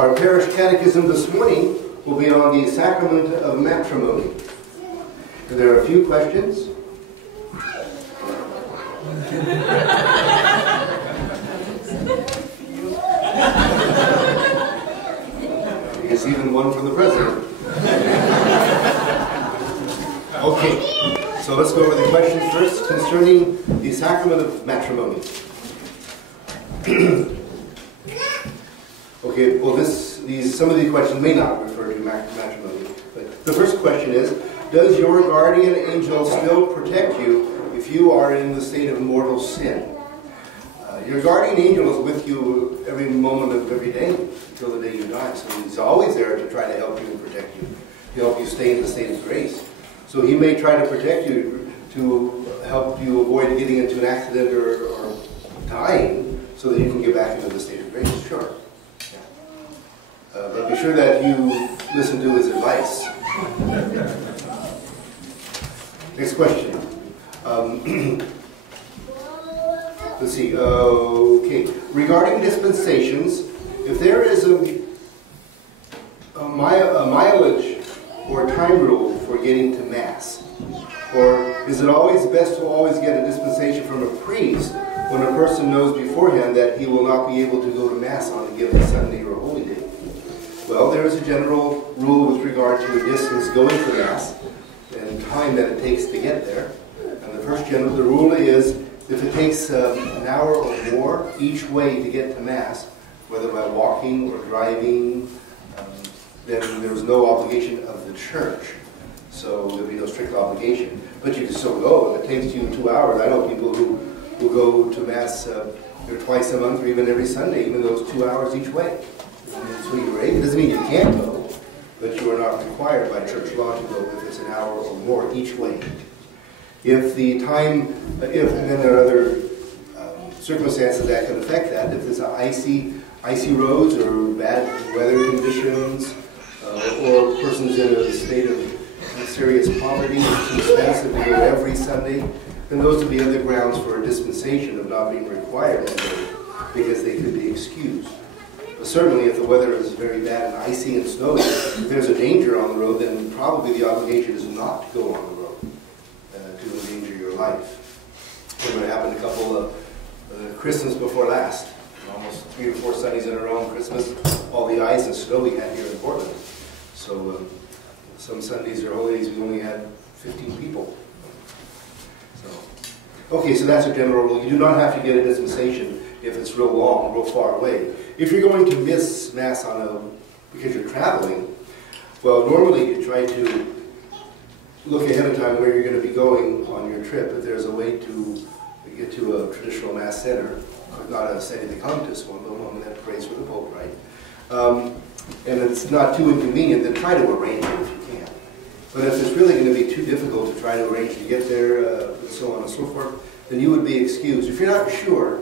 Our parish catechism this morning will be on the Sacrament of Matrimony. There are a few questions. There's even one from the president. Okay, so let's go over the questions first concerning the Sacrament of Matrimony. Okay, well some of these questions may not refer to matrimony, but the first question is, does your guardian angel still protect you if you are in the state of mortal sin? Your guardian angel is with you every moment of every day until the day you die, so he's always there to try to help you and protect you, to help you stay in the state of grace. So he may try to protect you to help you avoid getting into an accident or dying so that you can get back into the state of grace, sure. But be sure that you listen to his advice. Next question. Let's see. Okay. Regarding dispensations, if there is a mileage or time rule for getting to Mass, or is it always best to always get a dispensation from a priest when a person knows beforehand that he will not be able to go to Mass on a given Sunday or Holy Day? Well, there is a general rule with regard to a distance going to Mass and time that it takes to get there. And the rule is, if it takes an hour or more each way to get to Mass, whether by walking or driving, then there's no obligation of the church. So there'll be no strict obligation. But you can still go. If it takes you 2 hours, I know people who will go to Mass twice a month or even every Sunday, even though it's 2 hours each way. So it doesn't mean you can't go, but you are not required by church law to go if it's an hour or more each way. If the time, and then there are other circumstances that can affect that. If there's icy roads or bad weather conditions, or a person's in a state of serious poverty, it's too expensive to go every Sunday, then those would be other grounds for a dispensation of not being required that day, because they could be excused. But certainly if the weather is very bad and icy and snowy, if there's a danger on the road, then probably the obligation is not to go on the road to endanger your life. It happened a couple of Christmas before last, almost 3 or 4 Sundays in a row on Christmas, all the ice and snow we had here in Portland. So some Sundays or holidays we only had 15 people. Okay, so that's a general rule. You do not have to get a dispensation if it's real long, real far away. If you're going to miss Mass because you're traveling, well, normally you try to look ahead of time where you're going to be going on your trip. If there's a way to get to a traditional Mass center, not a Sede Conctus one, but one that prays for the Pope, right? And it's not too inconvenient, then try to arrange it if you can. But if it's really going to be too difficult to try to arrange to get there, and so on and so forth, then you would be excused. If you're not sure,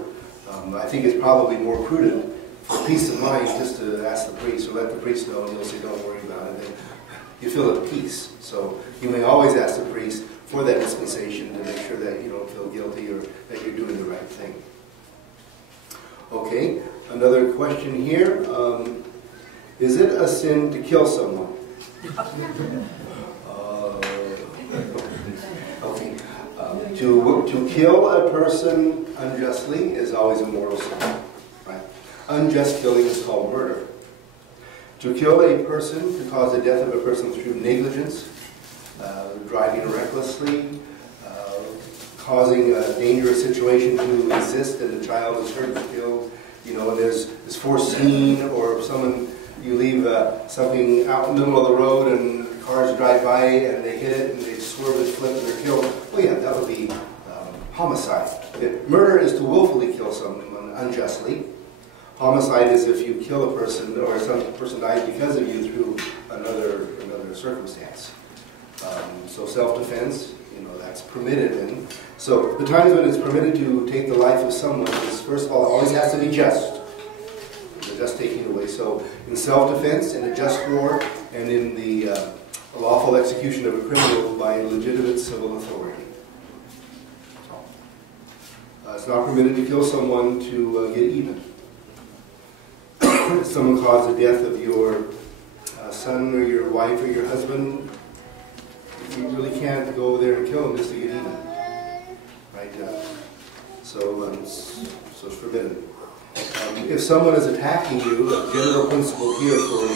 I think it's probably more prudent for peace of mind just to ask the priest or let the priest know, and he'll say, don't worry about it. Then you feel at peace. So you may always ask the priest for that dispensation to make sure that you don't feel guilty or that you're doing the right thing. Okay, another question here. Is it a sin to kill someone? Okay. To kill a person unjustly is always a mortal sin. Right? Unjust killing is called murder. To kill a person, to cause the death of a person through negligence, driving recklessly, causing a dangerous situation to exist and the child is hurt and killed, and there's foreseen, or someone, you leave something out in the middle of the road and cars drive by and they hit it and they swerve and flip and they're killed. Well, yeah, that would be homicide. Murder is to willfully kill someone unjustly. Homicide is if you kill a person or some person dies because of you through another circumstance. So self-defense, that's permitted. And so the times when it's permitted to take the life of someone is, first of all, it always has to be just. The just taking away. So in self-defense, in a just war, and in the lawful execution of a criminal by legitimate civil authority. It's not permitted to kill someone to get even. someone caused the death of your son or your wife or your husband, you really can't go there and kill them just to get even. Right? So it's forbidden. If someone is attacking you, a general principle here for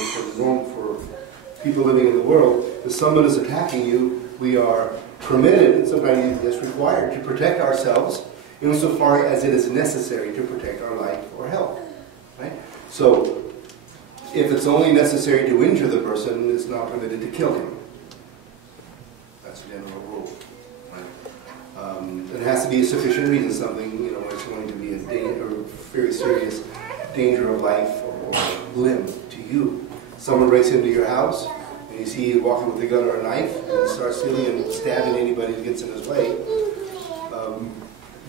people living in the world, if someone is attacking you, we are permitted, and sometimes it's required, to protect ourselves insofar as it is necessary to protect our life or health. Right? So, if it's only necessary to injure the person, it's not permitted to kill him. That's a general rule. Right? It has to be a sufficient reason, something, it's going to be a very serious danger of life or limb to you. Someone breaks into your house, and you see you walking with a gun or a knife, and starts stealing and stabbing anybody who gets in his way.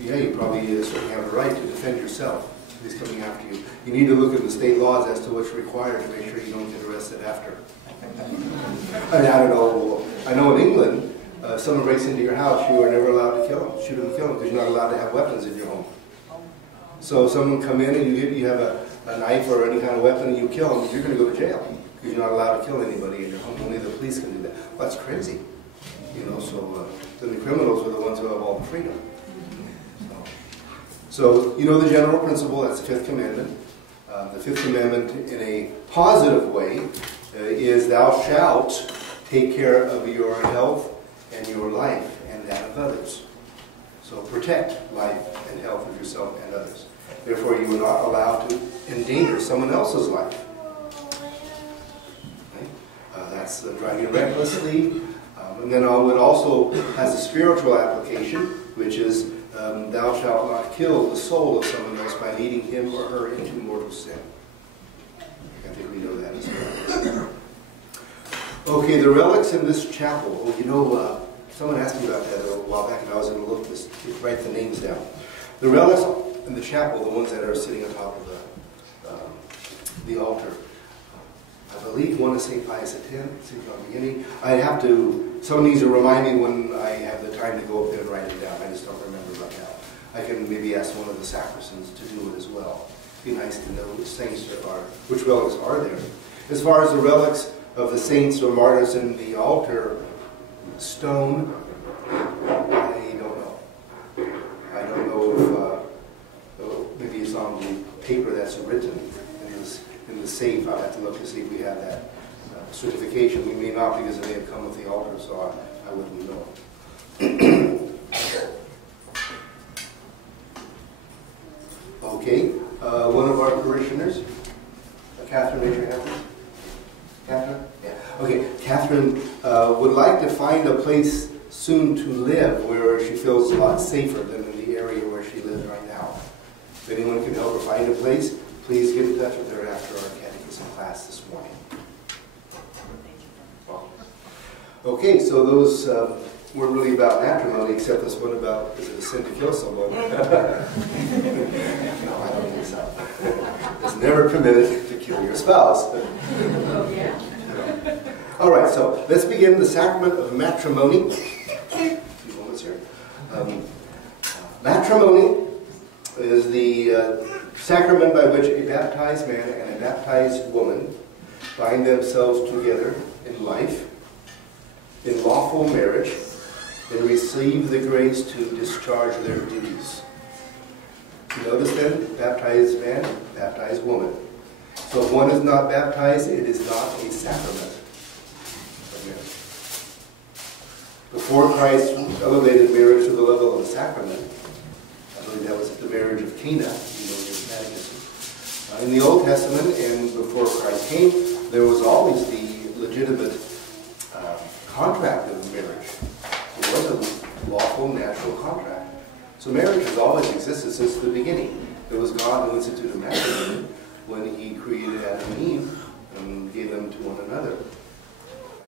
Yeah, you probably certainly have a right to defend yourself. He's coming after you. You need to look at the state laws as to what's required to make sure you don't get arrested after. I don't know. I know in England, if someone breaks into your house, you are never allowed to kill them, shoot them and kill them, because you're not allowed to have weapons in your home. So if someone come in and you have a knife or any kind of weapon and you kill them, you're going to go to jail, because you're not allowed to kill anybody in your home. Only the police can do that. Well, that's crazy. So then the criminals are the ones who have all the freedom. So, the general principle, that's the Fifth Commandment. The Fifth Commandment, in a positive way, is thou shalt take care of your health and your life and that of others. So protect life and health of yourself and others. Therefore, you are not allowed to endanger someone else's life. Right? That's driving recklessly. And then it also has a spiritual application, which is thou shalt not kill the soul of someone else by leading him or her into mortal sin. I think we know that as well. Okay, the relics in this chapel. Someone asked me about that a while back, and I was going to write the names down. The relics in the chapel, the ones that are sitting on top of the altar. I believe one is St. Pius X, St. John Vianney. Some of these will remind me when I have the time to go up there and write it down. I just don't remember right now. I can maybe ask one of the sacristans to do it as well. It'd be nice to know which saints there are, which relics are there. As far as the relics of the saints or martyrs in the altar stone, I don't know. I don't know if maybe it's on the paper that's written in the safe. I'll have to look to see if we have that certification. We may not, because it may have come with the altar, so I wouldn't know. Okay, one of our parishioners, Catherine, raise your hand. Catherine? Yeah. Okay, Catherine would like to find a place soon to live where she feels a lot safer than in the area where she lives right now. If anyone can help her find a place, please get in touch with her after our catechism class this morning. Okay, so those weren't really about matrimony, except this one about, is it a sin to kill someone? No, I don't think so. It's never permitted to kill your spouse. Oh, yeah? All right, so let's begin the Sacrament of Matrimony. A few moments here. Matrimony is the sacrament by which a baptized man and a baptized woman bind themselves together in life, in lawful marriage, and receive the grace to discharge their duties. You notice then, baptized man, baptized woman. So if one is not baptized, it is not a sacrament. Before Christ elevated marriage to the level of a sacrament, I believe that was at the marriage of Cana, in the Old Testament and before Christ came, there was always the legitimate contract of marriage. It was a lawful, natural contract. So marriage has always existed since the beginning. It was God who instituted matrimony when He created Adam and Eve and gave them to one another.